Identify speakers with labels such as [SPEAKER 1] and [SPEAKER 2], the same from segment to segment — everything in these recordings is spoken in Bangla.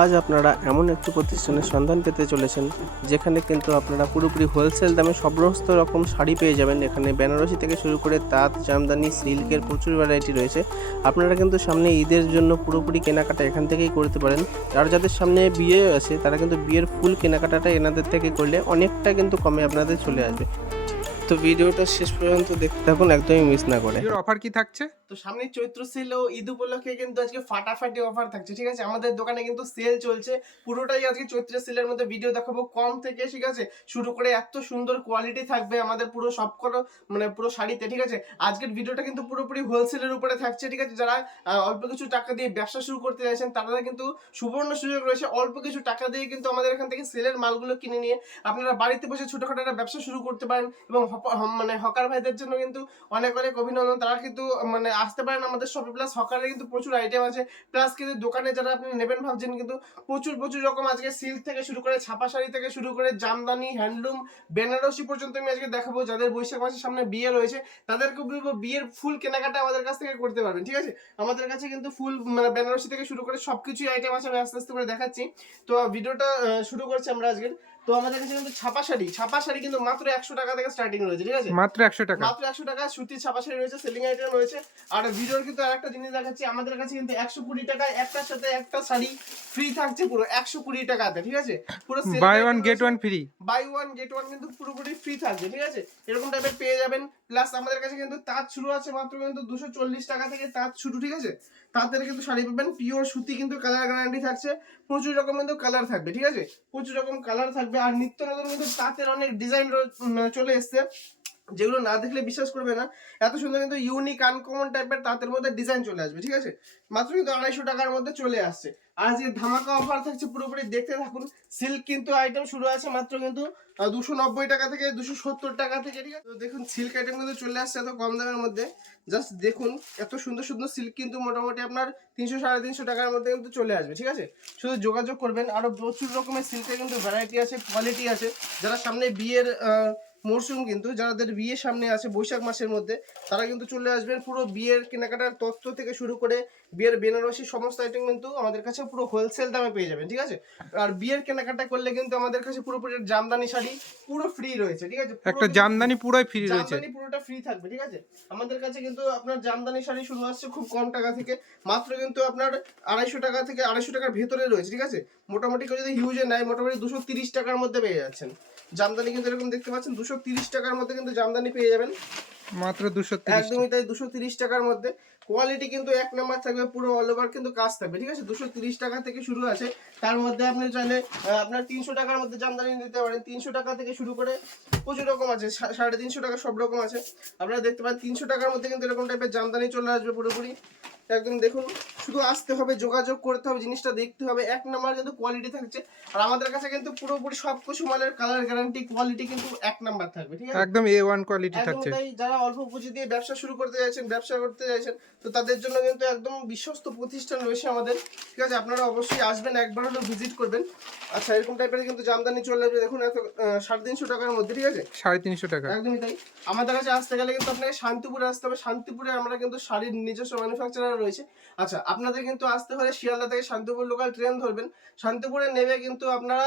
[SPEAKER 1] আজ আপনারা এমন একটি প্রতিষ্ঠানের সন্ধান পেতে চলেছেন, যেখানে কিন্তু আপনারা পুরোপুরি হোলসেল দামে সমস্ত রকম শাড়ি পেয়ে যাবেন। এখানে বেনারসি থেকে শুরু করে তাঁত, জামদানি, সিল্কের প্রচুর ভ্যারাইটি রয়েছে। আপনারা কিন্তু সামনে ঈদের জন্য পুরোপুরি কেনাকাটা এখান থেকেই করতে পারেন। আর যাদের সামনে বিয়ে আছে, তারা কিন্তু বিয়ের ফুল কেনাকাটাটা এনাদের থেকে করলে অনেকটা কিন্তু কমে আপনাদের চলে আসবে। তো ভিডিওটা শেষ পর্যন্ত দেখতে থাকুন একদমই মিস না করে।
[SPEAKER 2] এর অফার কি থাকছে?
[SPEAKER 1] তো সামনে চৈত্র সেল ও ঈদ উপলক্ষে কিন্তু আজকে ফাটাফাটি অফার থাকছে ঠিক আছে? আমাদের দোকানে কিন্তু সেল চলছে পুরোটাই আজকে চৈত্র সেলের মধ্যে ভিডিও দেখাবো কম থেকে ঠিক আছে? শুরু করে এত সুন্দর কোয়ালিটি থাকবে আমাদের পুরো সবকটা মানে পুরো শাড়িতে ঠিক আছে? আজকের ভিডিওটা কিন্তু পুরোপুরি হোলসেলের উপরে থাকছে ঠিক আছে? যারা অল্প কিছু টাকা দিয়ে ব্যবসা শুরু করতে চাইছেন তারা কিন্তু সুবর্ণ সুযোগ রয়েছে অল্প কিছু টাকা দিয়ে কিন্তু আমাদের এখান থেকে সেলের মালগুলো কিনে নিয়ে আপনারা বাড়িতে বসে ছোটখাটো একটা ব্যবসা শুরু করতে পারেন এবং মানে হকার ভাইদের জন্য কিন্তু অনেক অনেক অভিনন্দন। তারা কিন্তু মানে আসতে পারেন আমাদের শপে প্লাস হকারে কিন্তু প্রচুর আইটেম আছে। প্লাস কিন্তু দোকানে যারা আপনি নেবেন ভাবছেন কিন্তু প্রচুর প্রচুর রকম আজকে সিল্ক থেকে শুরু করে ছাপা শাড়ি থেকে শুরু করে জামদানি হ্যান্ডলুম বেনারসি পর্যন্ত আমি আজকে দেখাবো। যাদের বৈশাখ মাসের সামনে বিয়ে রয়েছে, তাদেরকে বলব বিয়ের ফুল কেনাকাটা আমাদের কাছ থেকে করতে পারবেন, ঠিক আছে? আমাদের কাছে কিন্তু ফুল মানে বেনারসি থেকে শুরু করে সবকিছুই আইটেম আছে, আমি আস্তে আস্তে করে দেখাচ্ছি। তো ভিডিওটা শুরু করছি আমরা আজকে তো আমাদের কাছে কিন্তু ছাপা শাড়ি ছাপা শাড়ি কিন্তু মাত্র একশো টাকা থেকে স্টার্টিং রয়েছে ঠিক আছে?
[SPEAKER 2] মাত্র একশো টাকা।
[SPEAKER 1] মাত্র একশো টাকা সুতির ছাপা শাড়ি রয়েছে সেলিং আইটেম রয়েছে। আর ভিডিওর কিন্তু আরেকটা জিনিস দেখাচ্ছি আমাদের কাছে কিন্তু একশো কুড়ি টাকায় একটার সাথে একটা শাড়ি ফ্রি থাকছে পুরো একশো কুড়ি টাকাতে ঠিক আছে? পুরো
[SPEAKER 2] buy one get one free
[SPEAKER 1] buy one get one কিন্তু পুরোপুরি ফ্রি থাকবে ঠিক আছে? এরকম টাইপের পেয়ে যাবেন। প্লাস আমাদের কাছে কিন্তু তাঁত শুরু আছে মাত্র কিন্তু দুশো চল্লিশ টাকা থেকে তাঁত শুরু ঠিক আছে? তাঁতের কিন্তু শাড়ি পাবেন পিওর সুতি কিন্তু কালার গ্যারান্টি থাকছে। প্রচুর রকম কিন্তু কালার থাকবে ঠিক আছে? প্রচুর রকম কালার থাকবে। আর নিত্য নতুন কিন্তু তাঁতের অনেক ডিজাইন চলে এসছে। যেগুলো না দেখলে বিশ্বাস করবে না, এত সুন্দর কিন্তু ইউনিক আনকমন টাইপের তাঁতের মধ্যে ডিজাইন চলে আসবে, ঠিক আছে? মাত্র কিন্তু আড়াইশো টাকার মধ্যে চলে আসছে। আর আজকে ধামাকা অফার থাকছে, পুরোপুরি দেখতে থাকুন। সিল্ক কিন্তু আইটেম শুরু আছে মাত্র কিন্তু দুশো নব্বই টাকা থেকে দুশো সত্তর টাকা থেকে, ঠিক আছে? দেখুন সিল্ক আইটেম কিন্তু চলে আসছে এত কম দামের মধ্যে। জাস্ট দেখুন, এত সুন্দর সুন্দর সিল্ক কিন্তু মোটামুটি আপনার তিনশো, সাড়ে তিনশো টাকার মধ্যে কিন্তু চলে আসবে, ঠিক আছে? শুধু যোগাযোগ করবেন। আরও প্রচুর রকমের সিল্কের কিন্তু ভ্যারাইটি আছে কোয়ালিটি আছে। যারা সামনে বিয়ের মরশুম কিন্তু যাদের বিয়ে সামনে আছে বৈশাখ মাসের মধ্যে তারা কিন্তু চলে আসবেন পুরো বিয়ের কেনাকাটার তথ্য থেকে শুরু করে বিয়ের বেনারসি সমস্ত আইটেম কিন্তু আমাদের কাছে পুরো হোলসেল দামে পেয়ে যাবেন ঠিক আছে? আর বিয়ের কেনাকাটা করলে কিন্তু আমাদের কাছে পুরোপুরি জামদানি শাড়ি পুরো ফ্রি রয়েছে ঠিক আছে?
[SPEAKER 2] একটা জামদানি পুরোই ফ্রি রয়েছে।
[SPEAKER 1] জামদানি পুরোটা ফ্রি থাকবে ঠিক আছে? আমাদের কাছে কিন্তু আপনার জামদানি শাড়ি শুরু আসছে খুব কম টাকা থেকে মাত্র কিন্তু আপনার আড়াইশো টাকা থেকে আড়াইশো টাকার ভেতরে রয়েছে ঠিক আছে? মোটামুটি কেউ যদি হিউজে নেয় মোটামুটি দুশো তিরিশ টাকার মধ্যে পেয়ে যাচ্ছেন। জামদানি কিন্তু এরকম দেখতে পাচ্ছেন দুশো তিরিশ টাকার মধ্যে কিন্তু জামদানি পেয়ে যাবেন।
[SPEAKER 2] মাত্র দুশো
[SPEAKER 1] একদমই তাই দুশো তিরিশ টাকার মধ্যে। কোয়ালিটি কিন্তু এক নাম্বার থাকবে পুরো অল ওভার কিন্তু কাজ থাকবে ঠিক আছে? দুশো তিরিশ টাকা থেকে শুরু আছে। তার মধ্যে আপনি চাইলে আপনার তিনশো টাকার মধ্যে জামদানি নিতে পারেন। তিনশো টাকা থেকে শুরু করে প্রচুর রকম আছে সাড়ে তিনশো টাকা সব রকম আছে। আপনারা দেখতে পারেন তিনশো টাকার মধ্যে কিন্তু এরকম টাইপের জামদানি চলে আসবে পুরোপুরি। একদম দেখুন শুধু আসতে হবে যোগাযোগ করতে হবে জিনিসটা দেখতে হবে। এক নাম্বার কিন্তু কোয়ালিটি থাকছে। আর আমাদের কাছে কিন্তু পুরোপুরি সব কিছু মালের কালার গ্যারান্টি কোয়ালিটি কিন্তু এক নাম্বার থাকবে ঠিক আছে?
[SPEAKER 2] একদম এ ওয়ান কোয়ালিটি থাকছে।
[SPEAKER 1] যারা অল্প পুঁজি দিয়ে ব্যবসা শুরু করতে চাইছেন ব্যবসা করতে চাইছেন তো তাদের জন্য কিন্তু একদম বিশ্বস্ত প্রতিষ্ঠান রয়েছে আমাদের। ঠিক আছে আপনারা অবশ্যই আসবেন একবার হলেও ভিজিট করবেন। আচ্ছা এরকম টাইপের কিন্তু জামদানি চলে আসবে দেখুন এত সাড়ে তিনশো টাকার মধ্যে ঠিক আছে?
[SPEAKER 2] সাড়ে তিনশো টাকা।
[SPEAKER 1] একদমই তাই। আমাদের কাছে আসতে গেলে কিন্তু আপনাকে শান্তিপুরে আসতে হবে। শান্তিপুরে আমরা কিন্তু শাড়ির নিজস্ব ম্যানুফ্যাকচারার রয়েছে। আচ্ছা আপনাদের কিন্তু আসতে হলে শিয়ালদা থেকে শান্তিপুর লোকাল ট্রেন ধরবেন। শান্তিপুরে নেমে কিন্তু আপনারা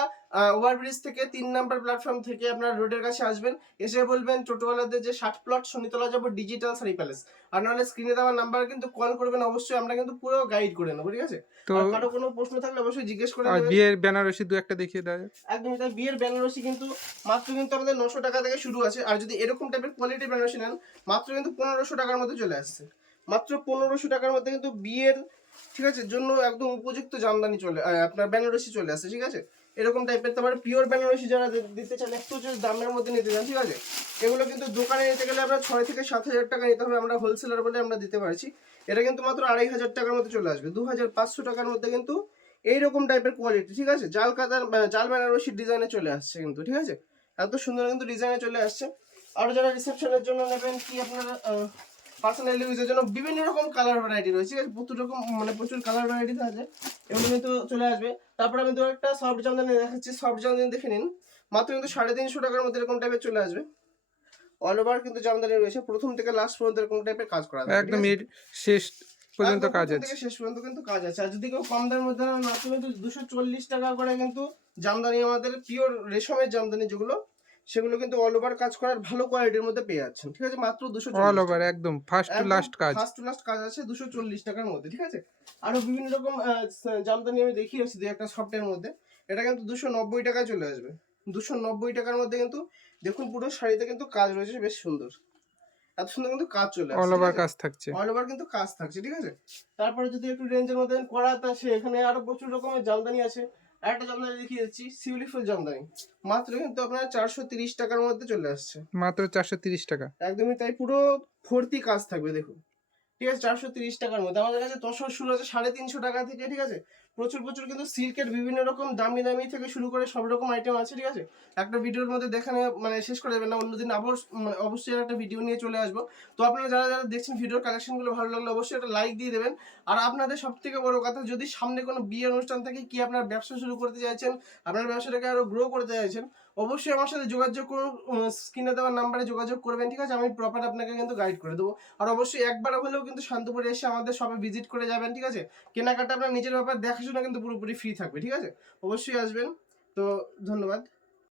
[SPEAKER 1] ওভারব্রিজ থেকে তিন নাম্বার প্ল্যাটফর্ম থেকে আপনারা রোডের কাছে আসবেন। এসে বলবেন টোটোওয়ালাদের যে ষাট প্লট শনিতলা যাব ডিজিটাল শাড়ি প্যালেস আর নাহলে স্ক্রিনে দেওয়ার নাম্বার কিন্তু কল করবেন অবশ্যই আমরা কিন্তু পুরো গাইড করে নেব ঠিক আছে?
[SPEAKER 2] তো
[SPEAKER 1] কারও কোনো প্রশ্ন থাকলে অবশ্যই জিজ্ঞেস করে
[SPEAKER 2] আর বিয়ের বেনারসি দু একটা দেখিয়ে দেয়।
[SPEAKER 1] একদমই তাই বিয়ের বেনারসি কিন্তু মাত্র কিন্তু আমাদের নশো টাকা থেকে শুরু আছে। আর যদি এরকম টাইপের কোয়ালিটির বেনারসি নেন মাত্র কিন্তু পনেরোশো টাকার মধ্যে চলে আসছে। মাত্র পনেরোশো টাকার মধ্যে কিন্তু বিয়ের ঠিক আছে জন্য একদম উপযুক্ত জামদানি চলে আপনার বেনারসি চলে আসছে ঠিক আছে? এরকম টাইপের তারপরে পিওর বেনারসি যারা দিতে চান একটু যদি দামের মধ্যে নিতে চান ঠিক আছে? এগুলো কিন্তু দোকানে নিতে গেলে আমরা ছয় থেকে সাত হাজার টাকা নিতে হবে, আমরা হোলসেলার বলে আমরা দিতে পারছি। এটা কিন্তু মাত্র আড়াই হাজার টাকার মধ্যে চলে আসবে। দু হাজার পাঁচশো টাকার মধ্যে কিন্তু এইরকম টাইপের কোয়ালিটি ঠিক আছে? জাল কাতার জাল বেনারসির ডিজাইনে চলে আসছে কিন্তু, ঠিক আছে? এত সুন্দর কিন্তু ডিজাইনে চলে আসছে। আর যারা রিসেপশনের জন্য নেবেন কি আপনারা পার্সোনাল ইউজের জন্য বিভিন্ন রকম কালার ভ্যারাইটি রয়েছে, ঠিক আছে? প্রচুর রকম মানে প্রচুর কালার ভ্যারাইটি আছে, এগুলো কিন্তু চলে আসবে। তারপরে আমি দু একটা সফট জামদানি দেখাচ্ছি। সফট জামদানি দেখে নিন। মাত্র কিন্তু সাড়ে তিনশো টাকার মধ্যে এরকম টাইপের চলে আসবে। অল ওভার কিন্তু জামদানি রয়েছে। প্রথম থেকে লাস্ট পর্যন্ত এরকম টাইপের কাজ করা
[SPEAKER 2] একদম? এর শেষ পর্যন্ত কাজ আছে।
[SPEAKER 1] থেকে শেষ পর্যন্ত কিন্তু কাজ আছে। আর যদি কেউ কম দামের মধ্যে নেন, মাত্র কিন্তু দুশো চল্লিশ টাকা করে কিন্তু জামদানি আমাদের পিওর রেশমের জামদানি যেগুলো সেগুলো কিন্তু অল ওভার কাজ করার ভালো কোয়ালিটির মধ্যে পেয়ে যাচ্ছেন ঠিক আছে? মাত্র দুশো
[SPEAKER 2] অল ওভার একদম ফার্স্ট টু লাস্ট কাজ।
[SPEAKER 1] ফার্স্ট টু লাস্ট কাজ আছে দুশো চল্লিশ টাকার মধ্যে ঠিক আছে? আরও বিভিন্ন রকম জামদানি আমি দেখিয়েছি দু একটা সফটের মধ্যে। এটা কিন্তু দুশো নব্বই টাকায় চলে আসবে। দুশো নব্বই টাকার মধ্যে কিন্তু দেখুন পুরো শাড়িতে কিন্তু কাজ রয়েছে বেশ সুন্দর। এত সুন্দর কিন্তু কাজ চলে
[SPEAKER 2] অল ওভার কাজ থাকছে।
[SPEAKER 1] অল ওভার কিন্তু কাজ থাকছে ঠিক আছে? তারপরে যদি একটু রেঞ্জের মধ্যে করাত আসে এখানে আরও প্রচুর রকমের জামদানি আছে। একটা জামদানি দেখিয়ে যাচ্ছি শিউলি ফুল জামদানি। মাত্র কিন্তু আপনার চারশো তিরিশ টাকার মধ্যে চলে আসছে।
[SPEAKER 2] মাত্র চারশো তিরিশ টাকা।
[SPEAKER 1] একদমই তাই পুরো ভর্তি কাজ থাকবে দেখুন। ঠিক আছে, চারশো তিরিশ টাকার মধ্যে। আমাদের কাছে তসর শুরু আছে সাড়ে তিনশো টাকা থেকে, ঠিক আছে? প্রচুর প্রচুর কিন্তু সিল্কের বিভিন্ন রকম দামি দামি থেকে শুরু করে সব রকম আইটেম আছে, ঠিক আছে? একটা ভিডিওর মধ্যে দেখানো মানে শেষ করে দেবেন না, অন্যদিন আবার মানে অবশ্যই একটা ভিডিও নিয়ে চলে আসব। তো আপনারা যারা যারা দেখছেন ভিডিওর কালেকশনগুলো ভালো লাগলে অবশ্যই একটা লাইক দিয়ে দেবেন। আর আপনাদের সব থেকে বড় কথা, যদি সামনে কোনো বিয়ের অনুষ্ঠান থাকে, কি আপনার ব্যবসা শুরু করতে চাইছেন, আপনার ব্যবসাটাকে আরও গ্রো করতে চাইছেন অবশ্যই আমার সাথে যোগাযোগ করুন স্ক্রিনে দেওয়ার নাম্বারে যোগাযোগ করবেন, ঠিক আছে? আমি প্রপার আপনাকে কিন্তু গাইড করে দেবো। আর অবশ্যই একবার হলেও কিন্তু শান্তপুরে এসে আমাদের সবাই ভিজিট করে যাবেন, ঠিক আছে? কেনাকাটা আপনার নিজের ব্যাপার, দেখাশোনা কিন্তু পুরোপুরি ফ্রি থাকবে, ঠিক আছে? অবশ্যই আসবেন। তো ধন্যবাদ।